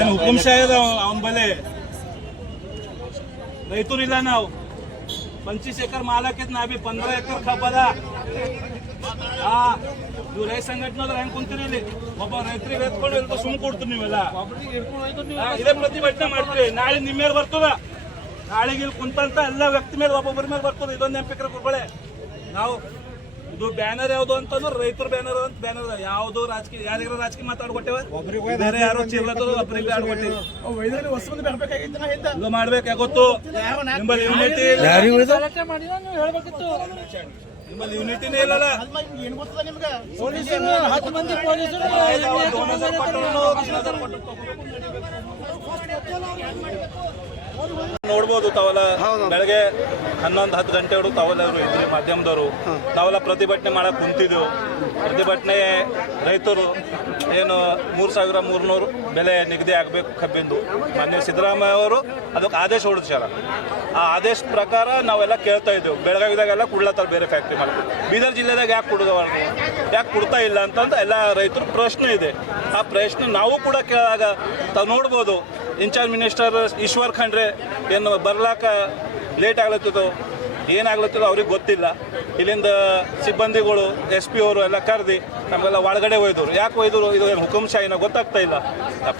ಏನು ಹುಕುಂ ಶಾಹಿದ ಅವನ ಬಲೆ? ರೈತರಿಲ್ಲ ನಾವು. ಪಂಚೀಸ್ ಎಕರ್ ಮಾಲಕ್ಕೆ ನಾ ಬಿ ಪಂದ್ರ ಎಕರ್ ಕಬ್ಬದ. ಆ ನೀವು ರೈತ ಸಂಘಟನೆ ಹೆಂಗ್ ಕುಂತೀರಿ ಇಲ್ಲಿ? ಒಬ್ಬ ರೈತರಿಗೆ ಎತ್ಕೊಂಡು ಎಲ್ಕೋ ಸುಮ್ ಕೊಡ್ತೀರಿ ನೀವೆಲ್ಲ. ಇದೇ ಪ್ರತಿಭಟನೆ ಮಾಡ್ತೀರಿ. ನಾಳೆ ನಿಮ್ಮ ಮೇಲೆ ಬರ್ತದ. ನಾಳೆಗೆ ಇಲ್ಲಿ ಕುಂತಂತ ಎಲ್ಲ ವ್ಯಕ್ತಿ ಮೇಲೆ ಒಬ್ಬೊಬ್ಬರ ಮೇಲೆ ಬರ್ತದ. ಇದೊಂದು ನೆನಪಿಕ್ರೆ ಗುರುಗಳೇ ನಾವು ಇದು ಬ್ಯಾನರ್ ಯಾವ್ದು ಅಂತಂದ್ರೆ ರೈತರ ಬ್ಯಾನರ್ ಅಂತ ಬ್ಯಾನರ್ ಯಾವ್ದು ರಾಜಕೀಯ ಯಾರಿಗಾರ ರಾಜಕೀಯ ಮಾತಾಡ್ಕೊಟ್ಟೇವ ಬೇರೆ ಯಾರು ಒಬ್ಬರಿಗೆ ಆಡ್ಕೊಟ್ಟಿವಿ ಮಾಡ್ಬೇಕಾಗೊತ್ತು ನಿಮ್ಮಲ್ಲಿ ಯೂನಿಟಿ ನಿಮ್ಮಲ್ಲಿ ಯೂನಿಟಿನೇ ಇಲ್ಲಲ್ಲ ನೋಡ್ಬೋದು ತಾವೆಲ್ಲ. ಬೆಳಗ್ಗೆ ಹನ್ನೊಂದು ಹತ್ತು ಗಂಟೆವರೆಗೂ ತಾವೆಲ್ಲ ಇದ್ರು ಇದ್ರಿ ಮಾಧ್ಯಮದವರು ತಾವೆಲ್ಲ ಪ್ರತಿಭಟನೆ ಮಾಡಕ್ ಕುಂತಿದ್ದೆವು. ಪ್ರತಿಭಟನೆ ರೈತರು ಏನು ಮೂರು ಸಾವಿರ ಮೂರ್ನೂರು ಬೆಲೆ ನಿಗದಿ ಆಗಬೇಕು ಕಬ್ಬಿಂದು. ಮಾನ್ಯ ಸಿದ್ದರಾಮಯ್ಯ ಅವರು ಅದಕ್ಕೆ ಆದೇಶ ಹೊರಡಿಸ್ಯಾರ ಆ ಆದೇಶ ಪ್ರಕಾರ ನಾವೆಲ್ಲ ಕೇಳ್ತಾ ಇದ್ದೇವೆ. ಬೆಳಗಾವಿದಾಗೆಲ್ಲ ಕೊಡ್ಲತ್ತಾರ ಬೇರೆ ಫ್ಯಾಕ್ಟ್ರಿ ಮಾಡಿ ಬೀದರ್ ಜಿಲ್ಲೆದಾಗ ಯಾಕೆ ಕುಡ್ದವ? ಯಾಕೆ ಕೊಡ್ತಾ ಇಲ್ಲ ಅಂತಂದು ಎಲ್ಲ ರೈತರು ಪ್ರಶ್ನೆ ಇದೆ. ಆ ಪ್ರಶ್ನೆ ನಾವು ಕೂಡ ಕೇಳಿದಾಗ ತಾವು ನೋಡ್ಬೋದು. ಇನ್ಚಾರ್ಜ್ ಮಿನಿಸ್ಟರ್ ಈಶ್ವರ್ ಖಂಡ್ರೆ ಏನು ಬರ್ಲಾಕ ಲೇಟ್ ಆಗ್ಲತ್ತದೋ ಏನಾಗ್ಲತ್ತದೋ ಅವ್ರಿಗೆ ಗೊತ್ತಿಲ್ಲ. ಇಲ್ಲಿಂದ ಸಿಬ್ಬಂದಿಗಳು ಎಸ್ ಪಿ ಅವರು ಎಲ್ಲ ಕರೆದಿ ನಮಗೆಲ್ಲ ಒಳಗಡೆ ಒಯ್ದರು. ಯಾಕೆ ಒಯ್ದರು? ಇದು ಏನು ಹುಕುಂಶಾಹಿನ ಗೊತ್ತಾಗ್ತಾ ಇಲ್ಲ.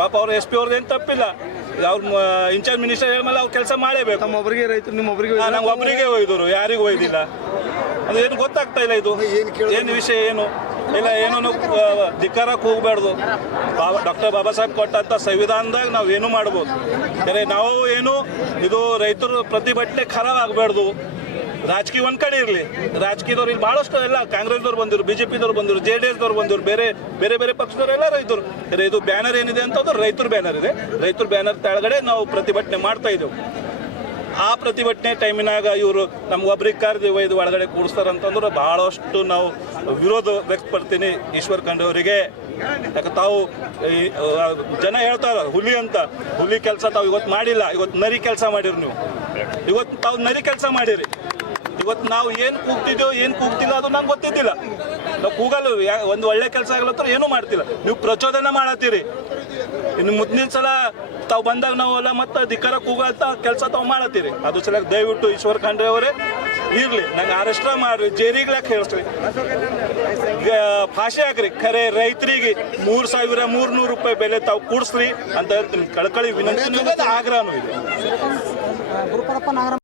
ಪಾಪ ಅವ್ರು ಎಸ್ ಪಿ ಅವ್ರದ್ದು ಏನು ತಪ್ಪಿಲ್ಲ. ಅವ್ರ ಇನ್ಚಾರ್ಜ್ ಮಿನಿಸ್ಟರ್ ಹೇಳಿದ್ಮೇಲೆ ಅವ್ರು ಕೆಲಸ ಮಾಡಲೇಬೇಕು ತಮ್ಮೊಬ್ಬರಿಗೆ ರೈತರು ನಿಮ್ಮ ಒಬ್ಬರಿಗೆ ನಂಗೆ ಒಬ್ಬರಿಗೆ ಒಯ್ದರು ಯಾರಿಗೂ ಒಯ್ದಿಲ್ಲ. ಅದು ಏನು ಗೊತ್ತಾಗ್ತಾ ಇಲ್ಲ ಇದು. ಏನು ವಿಷಯ ಏನು? ಇಲ್ಲ ಏನೋ ಧಿಕ್ಕಾರಕ್ಕೆ ಹೋಗ್ಬಾರ್ದು ಬಾಬಾ ಡಾಕ್ಟರ್ ಬಾಬಾ ಸಾಹೇಬ್ ಕೊಟ್ಟಂಥ ಸಂವಿಧಾನದಾಗ ನಾವು ಏನು ಮಾಡ್ಬೋದು? ಯಾಕಂದರೆ ನಾವು ಏನು ಇದು ರೈತರು ಪ್ರತಿಭಟನೆ ಖರಾಬ್ ಆಗಬಾರ್ದು ರಾಜಕೀಯ ಒಂದ್ ಕಡೆ ಇರಲಿ. ರಾಜಕೀಯದವ್ರು ಇಲ್ಲಿ ಭಾಳಷ್ಟು ಎಲ್ಲ ಕಾಂಗ್ರೆಸ್ದವ್ರು ಬಂದಿರು, ಬಿಜೆಪಿದವ್ರು ಬಂದಿರು, ಜೆ ಡಿ ಎಸ್ದವ್ರು ಬಂದಿರು, ಬೇರೆ ಬೇರೆ ಬೇರೆ ಪಕ್ಷದವರೆಲ್ಲ ರೈತರು. ಯಾಕಂದ್ರೆ ಇದು ಬ್ಯಾನರ್ ಏನಿದೆ ಅಂತಂದ್ರೆ ರೈತರ ಬ್ಯಾನರ್ ಇದೆ. ರೈತರ ಬ್ಯಾನರ್ ತೆಳಗಡೆ ನಾವು ಪ್ರತಿಭಟನೆ ಮಾಡ್ತಾ ಇದ್ದೇವೆ. ಆ ಪ್ರತಿಭಟನೆ ಟೈಮಿನಾಗ ಇವರು ನಮ್ಗೊಬ್ರಿಗೆ ಕರೆದು ಇದು ಒಳಗಡೆ ಕೂಡಿಸ್ತಾರಂತಂದ್ರೆ ಭಾಳಷ್ಟು ನಾವು ವಿರೋಧ ವ್ಯಕ್ತಪಡ್ತೀನಿ ಈಶ್ವರ್ ಖಂಡ್ ಅವರಿಗೆ. ಯಾಕೆ ತಾವು ಜನ ಹೇಳ್ತಾರ ಹುಲಿ ಅಂತ. ಹುಲಿ ಕೆಲಸ ತಾವು ಇವತ್ತು ಮಾಡಿಲ್ಲ, ಇವತ್ತು ನರಿ ಕೆಲಸ ಮಾಡಿರಿ ನೀವು. ಇವತ್ತು ತಾವು ನರಿ ಕೆಲಸ ಮಾಡಿರಿ. ಇವತ್ತು ನಾವು ಏನು ಕೂಗ್ತಿದ್ದೇವೆ ಏನು ಕೂಗ್ತಿಲ್ಲ ಅದು ನಂಗೆ ಗೊತ್ತಿದ್ದಿಲ್ಲ. ನಾವು ಕೂಗಲ್ಲ ಒಂದು ಒಳ್ಳೆ ಕೆಲಸ ಆಗಲತ್ತರ ಏನೂ ಮಾಡ್ತಿಲ್ಲ. ನೀವು ಪ್ರಚೋದನೆ ಮಾಡತ್ತೀರಿ. ಇನ್ನು ಮುಂದಿನ ಸಲ ತಾವು ಬಂದಾಗ ನಾವೆಲ್ಲ ಮತ್ತೆ ಧಿಕ್ಕಾರ ಕೂಗಂತ ಕೆಲಸ ತಾವು ಮಾಡತ್ತೀರಿ. ಅದು ಸಲ ದಯವಿಟ್ಟು ಈಶ್ವರ್ ಖಂಡ್ರೆ ಅವರೇ ಇರ್ಲಿ. ನಂಗೆ ಅರೆಸ್ಟ್ ಮಾಡ್ರಿ ಜೇರಿಗೆ ಹೇಳಿಸ್ರಿ ಈಗ ಭಾಷೆ ಹಾಕ್ರಿ, ಖರೆ ರೈತರಿಗೆ ಮೂರು ಸಾವಿರ ಮೂರ್ನೂರು ರೂಪಾಯಿ ಬೆಲೆ ತಾವು ಕೂಡಿಸ್ರಿ ಅಂತ ಕಳ್ಕಳಿ ವಿನಂತಿ ಆಗ್ರಹನೂ ಇದೆ.